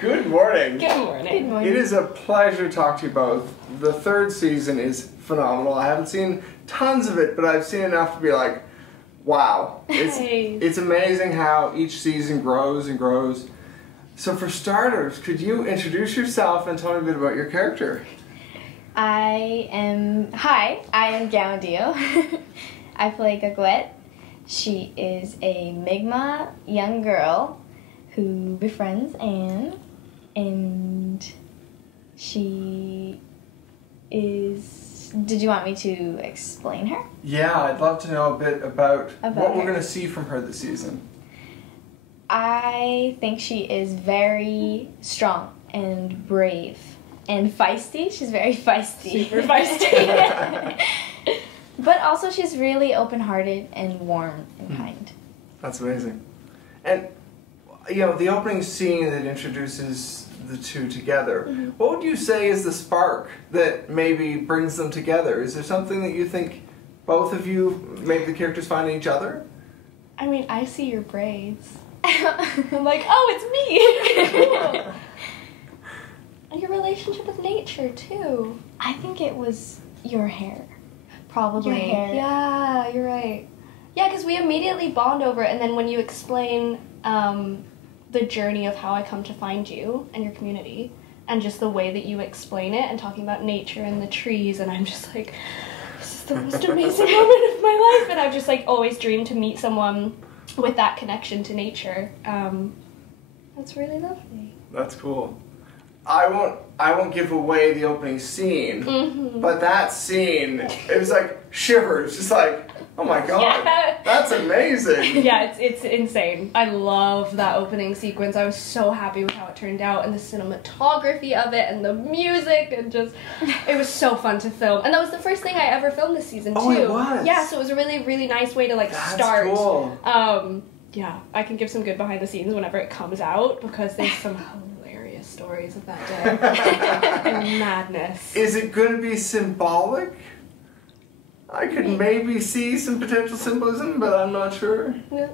Good morning. Good morning. Good morning. It is a pleasure to talk to you both. The third season is phenomenal. I haven't seen tons of it, but I've seen enough to be like, wow. It's amazing how each season grows and grows. So for starters, could you introduce yourself and tell me a bit about your character? I am Kiawenti. I play Kiawenti. She is a Mi'kmaq young girl who befriends Anne, and she is... Did you want me to explain her? Yeah, I'd love to know a bit about what we're her. going to see from her this season. I think she is very strong and brave and feisty. She's very feisty. Super feisty. But also she's really open-hearted and warm and kind. That's amazing. And, you know, the opening scene that introduces the two together, what would you say is the spark that maybe brings them together? Is there something that you think both of you, maybe the characters find in each other? I mean, I see your braids. I'm like, oh, it's me. Cool. And your relationship with nature, too. I think it was your hair. Probably. Your hair. Yeah, you're right. Yeah, because we immediately bond over it, and then when you explain the journey of how I come to find you and your community, and just the way that you explain it, and talking about nature and the trees, and I'm just like, this is the most amazing moment of my life, and I've just like always dreamed to meet someone with that connection to nature. That's really lovely. That's cool. I won't give away the opening scene, but that scene, it was like shivers, just like, oh my god, that's amazing. Yeah, it's insane. I love that opening sequence. I was so happy with how it turned out, and the cinematography of it, and the music, and just, it was so fun to film. And that was the first thing I ever filmed this season, too. Oh, it was? Yeah, so it was a really, really nice way to, like, That's start. Cool. Yeah, I can give some good behind the scenes whenever it comes out, because there's some hilarious stories of that day. And madness. Is it going to be symbolic? I could maybe see some potential symbolism, but I'm not sure. I don't know.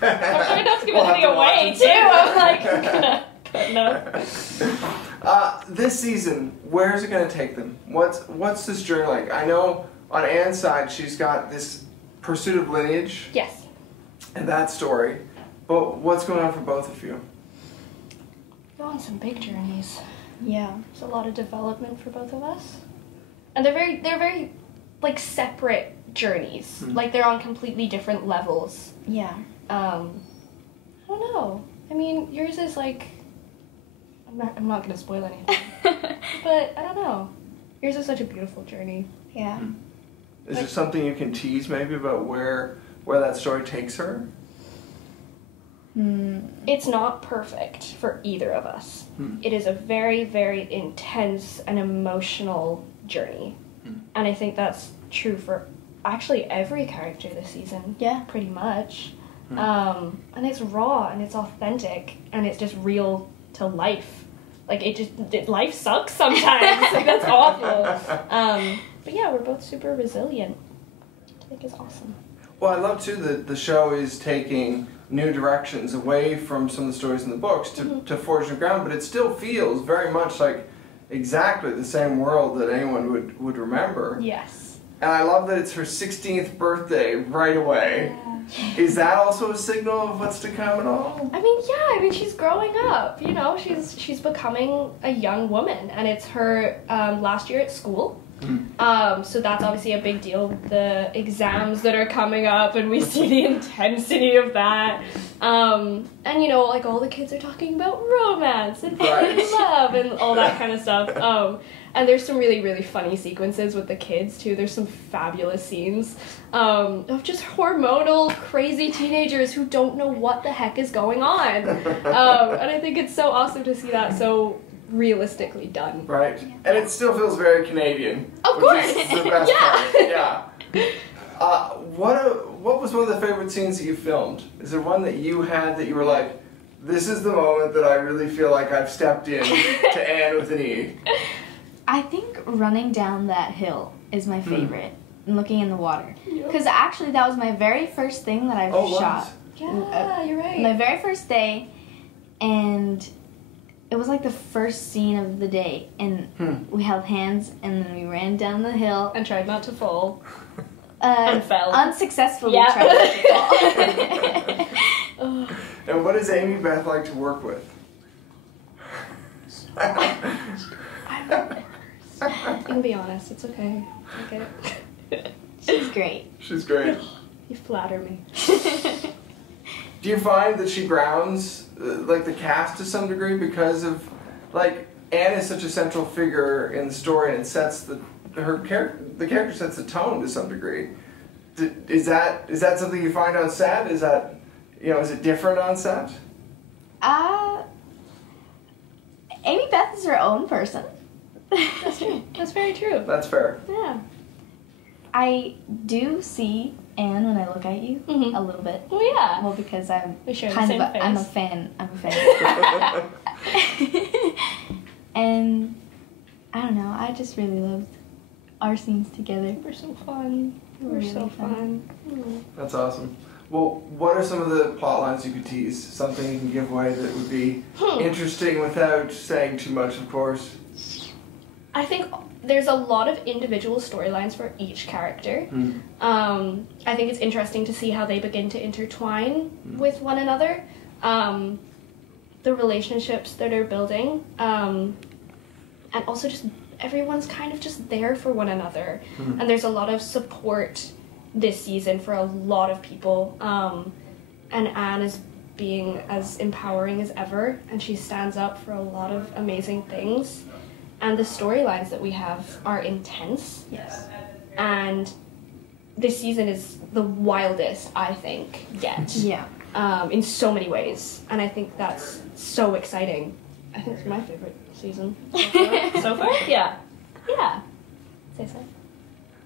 I'm trying not to give We'll anything have to watch away, and too. see. I'm like, no. This season, where is it going to take them? What's this journey like? I know on Anne's side, she's got this pursuit of lineage. Yes. And that story. But what's going on for both of you? Go on some big journeys. Yeah. There's a lot of development for both of us. And they're very like separate journeys. Like they're on completely different levels. Yeah. I don't know. I mean, yours is like, I'm not gonna spoil anything. But I don't know. Yours is such a beautiful journey. Yeah. Is there something you can tease maybe about where that story takes her? It's not perfect for either of us. It is a very, very intense and emotional journey. And I think that's true for actually every character this season. Yeah. Pretty much. And it's raw and it's authentic and it's just real to life. Like life sucks sometimes. Like that's awful. But yeah, we're both super resilient. Which I think is awesome. Well, I love too that the show is taking new directions away from some of the stories in the books to forge new ground, but it still feels very much like exactly the same world that anyone would remember. Yes. And I love that it's her 16th birthday right away. Yeah. Is that also a signal of what's to come at all? I mean, she's growing up, you know, she's becoming a young woman, and it's her last year at school. So that's obviously a big deal. The exams that are coming up, and we see the intensity of that. And you know, like all the kids are talking about romance and love and all that kind of stuff. And there's some really, really funny sequences with the kids too. There's some fabulous scenes of just hormonal, crazy teenagers who don't know what the heck is going on. And I think it's so awesome to see that so realistically done. Right. And it still feels very Canadian. Of course. Which is the best part. Yeah. What was one of the favorite scenes that you filmed? Is there one that you had that you were like, this is the moment that I really feel like I've stepped in to Anne with an E? I think running down that hill is my favorite, and looking in the water. Because actually that was my very first thing that I've shot. Yeah, you're right. My very first day, and it was like the first scene of the day, and we held hands, and then we ran down the hill. And tried not to fall. And fell. Unsuccessfully Yeah. tried not to fall. And what does Amybeth like to work with? You can be honest, it's okay. Okay. She's great. She's great. You flatter me. Do you find that she grounds like the cast to some degree because of like Anne is such a central figure in the story and it sets the character sets the tone to some degree. Is that something you find on set? Is that is it different on set? Amybeth is her own person. That's true. That's very true. That's fair. Yeah. I do see Anne when I look at you a little bit. Oh yeah. Well, because I'm We share the kind same of face. I'm a fan. And I don't know. I just really loved our scenes together. We're so fun. We're Really so fun. fun. That's awesome. Well, what are some of the plot lines you could tease? Something you can give away that would be interesting without saying too much, of course. I think there's a lot of individual storylines for each character. I think it's interesting to see how they begin to intertwine with one another. The relationships that are building. And also just everyone's kind of just there for one another. And there's a lot of support this season for a lot of people. And Anne is being as empowering as ever, and she stands up for a lot of amazing things. And the storylines that we have are intense. Yes. And this season is the wildest, I think, yet. Yeah. In so many ways. And I think that's so exciting. I think it's my favorite season so far. Yeah. Yeah. Say so.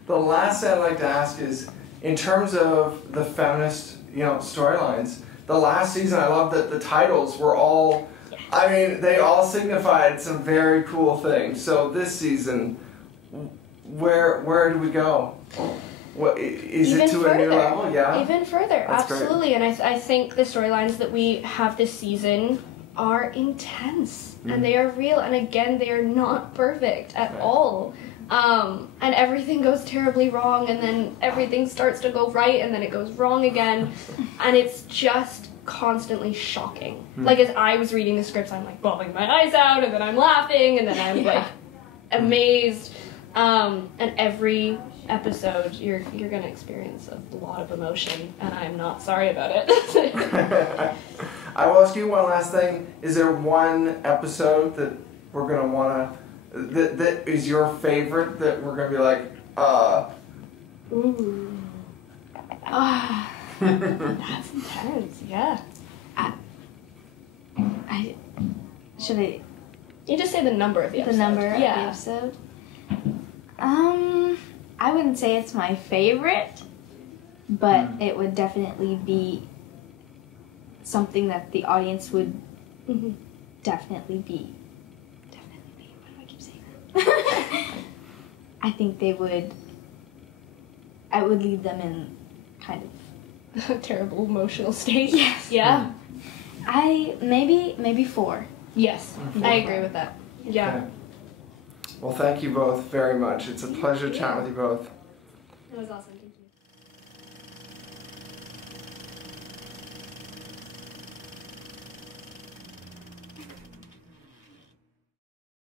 The last thing I'd like to ask is, in terms of the feminist, storylines, the last season I love that the titles were all, I mean, they all signified some very cool things. So this season, where do we go? What is Even it to further. a new level? Yeah. Even further, That's absolutely. And I think the storylines that we have this season are intense and they are real. And again, they are not perfect at all. And everything goes terribly wrong, and then everything starts to go right, and then it goes wrong again, and it's just constantly shocking. Like, as I was reading the scripts, I'm like bawling my eyes out, and then I'm laughing, and then I'm like amazed. And every episode, you're gonna experience a lot of emotion, and I'm not sorry about it. I will ask you one last thing. Is there one episode that we're gonna wanna that is your favorite that we're gonna be like, Ooh. That's intense, yeah. Should I? You just say the number of the episode. The number of the episode? I wouldn't say it's my favorite, but it would definitely be something that the audience would definitely be. Why do I keep saying that? I think I would leave them in kind of a terrible emotional state. Yes. Yeah. Maybe 4. Yes, I agree with that. Yeah. Okay. Well, thank you both very much. It's a pleasure chatting with you both. That was awesome.